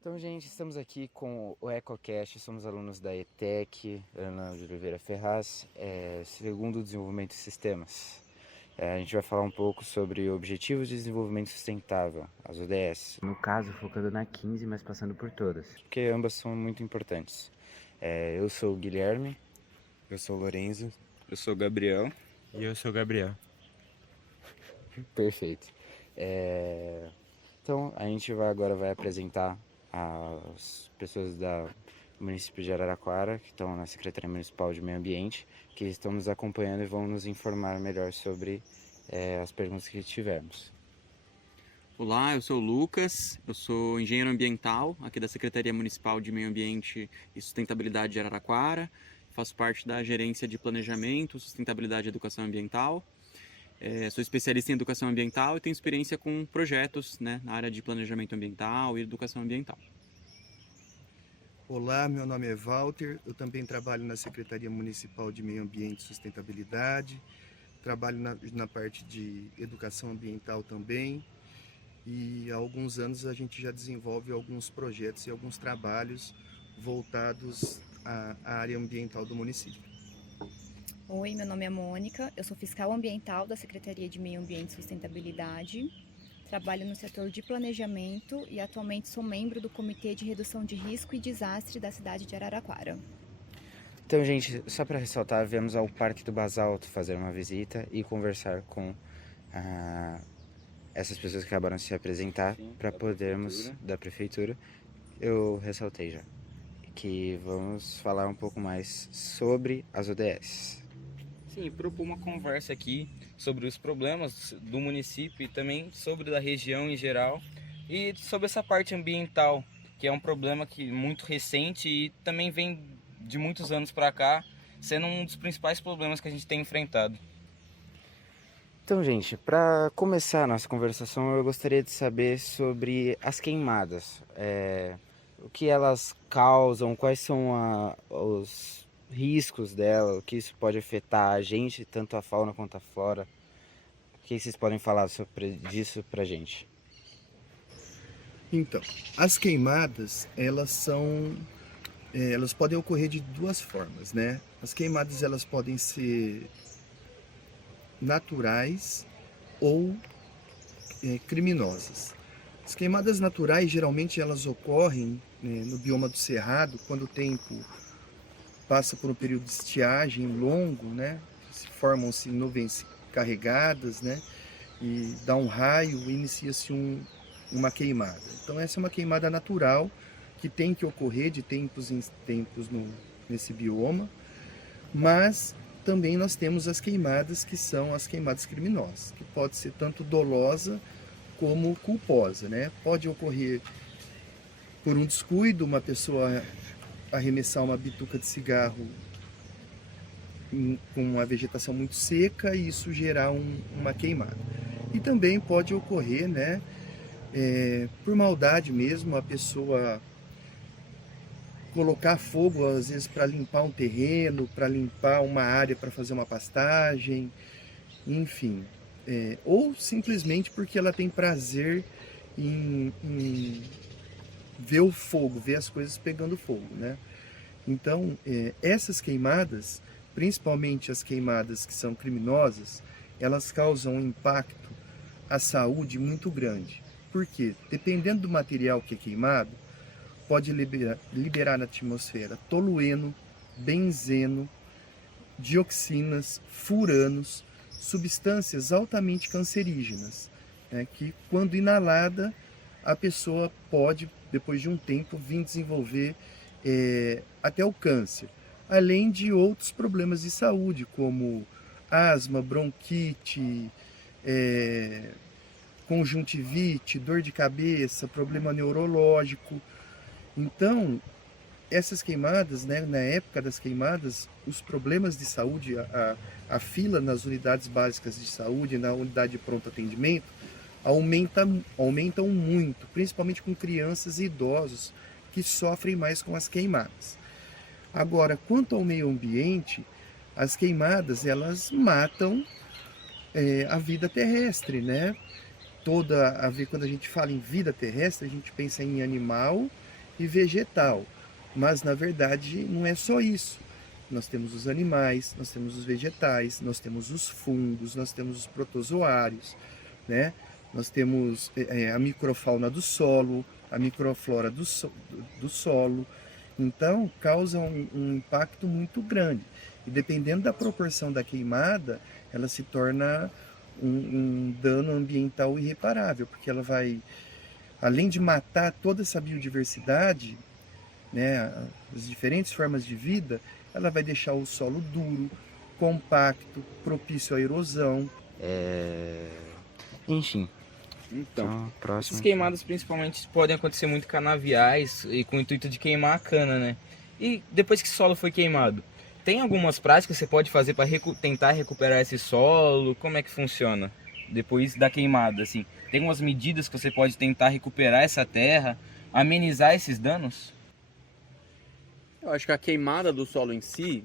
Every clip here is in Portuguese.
Então, gente, estamos aqui com o EcoCast, somos alunos da ETEC, Ana de Oliveira Ferraz, segundo desenvolvimento de sistemas. A gente vai falar um pouco sobre Objetivos de Desenvolvimento Sustentável, as ODS. No caso, focando na 15, mas passando por todas, porque ambas são muito importantes. Eu sou o Guilherme. Eu sou o Lorenzo. Eu sou o Gabriel. E eu sou o Gabriel. Perfeito. Então, a gente agora vai apresentar as pessoas do município de Araraquara, que estão na Secretaria Municipal de Meio Ambiente, que estão nos acompanhando e vão nos informar melhor sobre as perguntas que tivermos. Olá, eu sou o Lucas, eu sou engenheiro ambiental aqui da Secretaria Municipal de Meio Ambiente e Sustentabilidade de Araraquara. Faço parte da gerência de planejamento, sustentabilidade e educação ambiental. Sou especialista em educação ambiental e tenho experiência com projetos, né, na área de planejamento ambiental e educação ambiental. Olá, meu nome é Walter, eu também trabalho na Secretaria Municipal de Meio Ambiente e Sustentabilidade, trabalho na parte de educação ambiental também, e há alguns anos a gente já desenvolve alguns projetos e alguns trabalhos voltados à área ambiental do município. Oi, meu nome é Mônica, eu sou fiscal ambiental da Secretaria de Meio Ambiente e Sustentabilidade, trabalho no setor de planejamento e atualmente sou membro do Comitê de Redução de Risco e Desastre da cidade de Araraquara. Então, gente, só para ressaltar, viemos ao Parque do Basalto fazer uma visita e conversar com essas pessoas que acabaram de se apresentar para podermos, da prefeitura, eu ressaltei já, que vamos falar um pouco mais sobre as ODS. Sim, propor uma conversa aqui sobre os problemas do município e também sobre a região em geral e sobre essa parte ambiental, que é um problema muito recente e também vem de muitos anos para cá, sendo um dos principais problemas que a gente tem enfrentado. Então, gente, para começar a nossa conversação, eu gostaria de saber sobre as queimadas. O que elas causam, quais são os riscos dela, o que isso pode afetar a gente, tanto a fauna quanto a flora. O que vocês podem falar disso pra gente? Então, as queimadas, elas podem ocorrer de duas formas, né? As queimadas, elas podem ser naturais ou criminosas. As queimadas naturais, geralmente, elas ocorrem no bioma do Cerrado, quando o tempo passa por um período de estiagem longo, né? Formam-se nuvens carregadas, né? E dá um raio e inicia-se uma queimada. Então essa é uma queimada natural que tem que ocorrer de tempos em tempos nesse bioma, mas também nós temos as queimadas que são as queimadas criminosas, que pode ser tanto dolosa como culposa, né? Pode ocorrer por um descuido, uma pessoa arremessar uma bituca de cigarro com uma vegetação muito seca e isso gerar uma queimada. E também pode ocorrer, né, por maldade mesmo, a pessoa colocar fogo, às vezes, para limpar um terreno, para limpar uma área, para fazer uma pastagem, enfim. Ou simplesmente porque ela tem prazer em ver o fogo, ver as coisas pegando fogo, né? Então, essas queimadas, principalmente as queimadas que são criminosas, elas causam um impacto à saúde muito grande. Por quê? Dependendo do material que é queimado, pode liberar na atmosfera tolueno, benzeno, dioxinas, furanos, substâncias altamente cancerígenas, né, que quando inalada, a pessoa pode, depois de um tempo, vir desenvolver até o câncer, além de outros problemas de saúde, como asma, bronquite, conjuntivite, dor de cabeça, problema neurológico. Então, essas queimadas, né, na época das queimadas, os problemas de saúde, a fila nas unidades básicas de saúde, na unidade de pronto atendimento, aumentam muito, principalmente com crianças e idosos que sofrem mais com as queimadas. Agora, quanto ao meio ambiente, as queimadas, elas matam a vida terrestre, né? Quando a gente fala em vida terrestre, a gente pensa em animal e vegetal. Mas na verdade não é só isso. Nós temos os animais, nós temos os vegetais, nós temos os fungos, nós temos os protozoários, né? Nós temos a microfauna do solo, a microflora do solo. Então, causa um impacto muito grande. E dependendo da proporção da queimada, ela se torna um dano ambiental irreparável, porque ela vai, além de matar toda essa biodiversidade, né, as diferentes formas de vida, ela vai deixar o solo duro, compacto, propício à erosão. Enfim, Então, próximo. essas queimadas principalmente podem acontecer muito em canaviais e com o intuito de queimar a cana, né? E depois que o solo foi queimado, tem algumas práticas que você pode fazer para tentar recuperar esse solo? Como é que funciona depois da queimada, assim? Tem umas medidas que você pode tentar recuperar essa terra, amenizar esses danos? Eu acho que a queimada do solo em si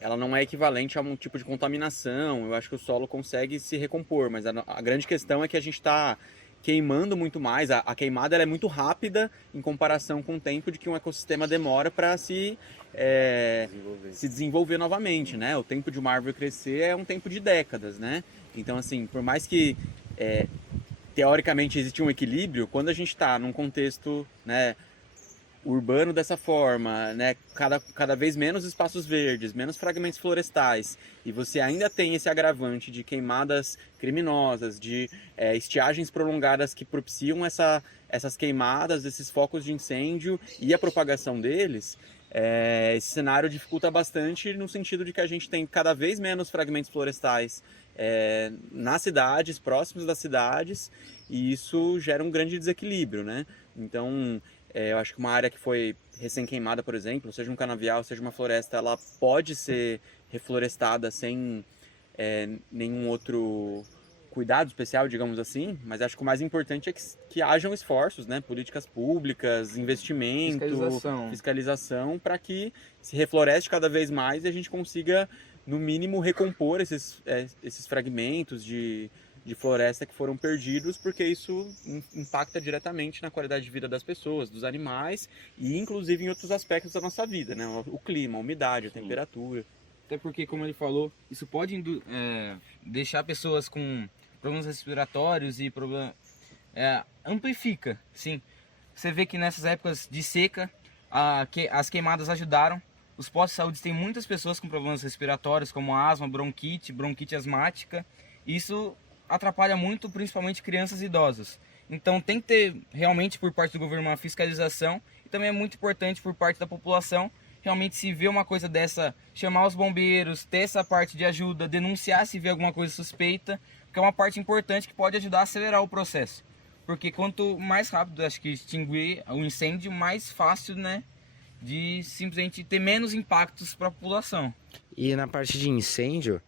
ela não é equivalente a um tipo de contaminação. Eu acho que o solo consegue se recompor, mas a grande questão é que a gente está queimando muito mais. A queimada ela é muito rápida em comparação com o tempo de que um ecossistema demora para se desenvolver novamente, né? O tempo de uma árvore crescer é um tempo de décadas, né? Então, assim, por mais que teoricamente existe um equilíbrio, quando a gente está num contexto, né, urbano dessa forma, né, cada vez menos espaços verdes, menos fragmentos florestais, e você ainda tem esse agravante de queimadas criminosas, de estiagens prolongadas que propiciam essas queimadas, esses focos de incêndio e a propagação deles, esse cenário dificulta bastante no sentido de que a gente tem cada vez menos fragmentos florestais nas cidades, próximos das cidades, e isso gera um grande desequilíbrio, né? Então, eu acho que uma área que foi recém-queimada, por exemplo, seja um canavial, seja uma floresta, ela pode ser reflorestada sem nenhum outro cuidado especial, digamos assim, mas acho que o mais importante é que hajam esforços, né? Políticas públicas, investimento, fiscalização, para que se refloreste cada vez mais e a gente consiga, no mínimo, recompor esses fragmentos de floresta que foram perdidos, porque isso impacta diretamente na qualidade de vida das pessoas, dos animais e inclusive em outros aspectos da nossa vida, né? O clima, a umidade, a temperatura. Até porque, como ele falou, isso pode deixar pessoas com problemas respiratórios e amplifica, sim. Você vê que nessas épocas de seca, as queimadas ajudaram. Os postos de saúde têm muitas pessoas com problemas respiratórios, como asma, bronquite asmática. Isso atrapalha muito, principalmente crianças e idosos. Então tem que ter realmente por parte do governo uma fiscalização e também é muito importante por parte da população realmente se vê uma coisa dessa, chamar os bombeiros, ter essa parte de ajuda, denunciar se vê alguma coisa suspeita, porque é uma parte importante que pode ajudar a acelerar o processo. Porque quanto mais rápido, acho que extinguir o incêndio, mais fácil, né, de simplesmente ter menos impactos para a população. E na parte de incêndio,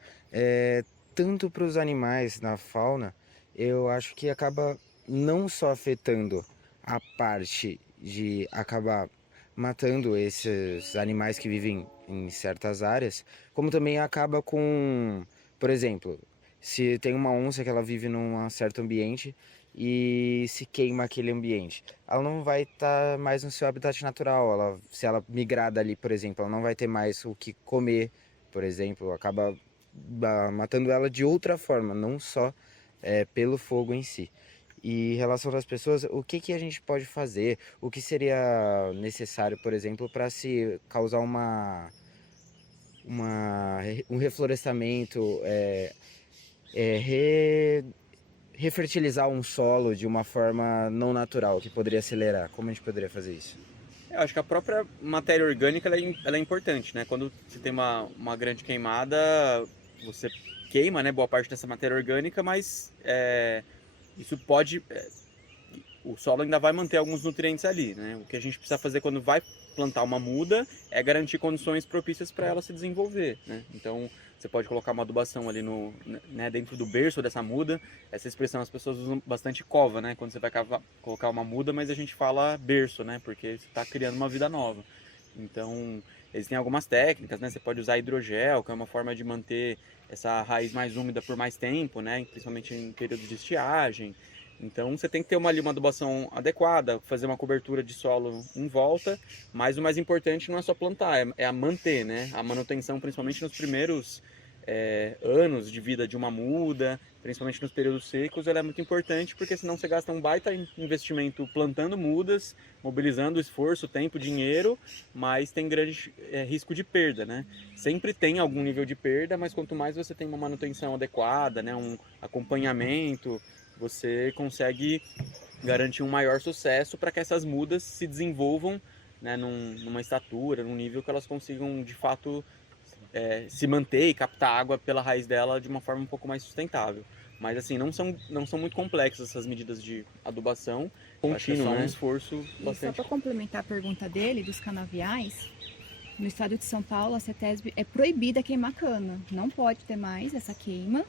tanto para os animais, na fauna, eu acho que acaba não só afetando a parte de acabar matando esses animais que vivem em certas áreas, como também acaba com, por exemplo, se tem uma onça que ela vive num certo ambiente e se queima aquele ambiente, ela não vai estar mais no seu habitat natural. Se ela migrar dali, por exemplo, ela não vai ter mais o que comer, por exemplo, acaba matando ela de outra forma, não só pelo fogo em si. E em relação às pessoas, o que a gente pode fazer? O que seria necessário, por exemplo, para se causar um reflorestamento, refertilizar um solo de uma forma não natural, que poderia acelerar? Como a gente poderia fazer isso? Eu acho que a própria matéria orgânica ela é importante, né? Quando você tem uma grande queimada, você queima, né, boa parte dessa matéria orgânica, mas isso pode... o solo ainda vai manter alguns nutrientes ali, né? O que a gente precisa fazer quando vai plantar uma muda é garantir condições propícias para ela se desenvolver, né? Então, você pode colocar uma adubação ali dentro do berço dessa muda. Essa expressão as pessoas usam bastante cova, né? Quando você vai colocar uma muda, mas a gente fala berço, né? Porque você está criando uma vida nova. Então, existem algumas técnicas, né? Você pode usar hidrogel, que é uma forma de manter essa raiz mais úmida por mais tempo, né? Principalmente em períodos de estiagem. Então você tem que ter ali uma adubação adequada, fazer uma cobertura de solo em volta, mas o mais importante não é só plantar, é a manter, né? A manutenção, principalmente nos primeiros anos de vida de uma muda, principalmente nos períodos secos, ela é muito importante, porque senão você gasta um baita investimento plantando mudas, mobilizando esforço, tempo, dinheiro, mas tem grande risco de perda, né? Sempre tem algum nível de perda, mas quanto mais você tem uma manutenção adequada, né, um acompanhamento, você consegue garantir um maior sucesso para que essas mudas se desenvolvam, né, numa estatura, num nível que elas consigam de fato se manter e captar água pela raiz dela de uma forma um pouco mais sustentável. Mas assim, não são muito complexas essas medidas de adubação contínuo, né? Um esforço E só para complementar a pergunta dele, dos canaviais, no estado de São Paulo, a CETESB é proibida queimar cana. Não pode ter mais essa queima.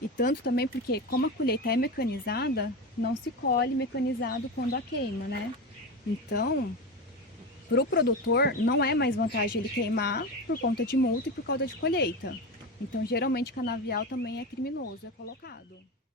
E tanto também porque, como a colheita é mecanizada, não se colhe mecanizado quando há queima, né? Então, para o produtor, não é mais vantagem ele queimar por conta de multa e por causa de colheita. Então, geralmente, canavial também é criminoso, é colocado.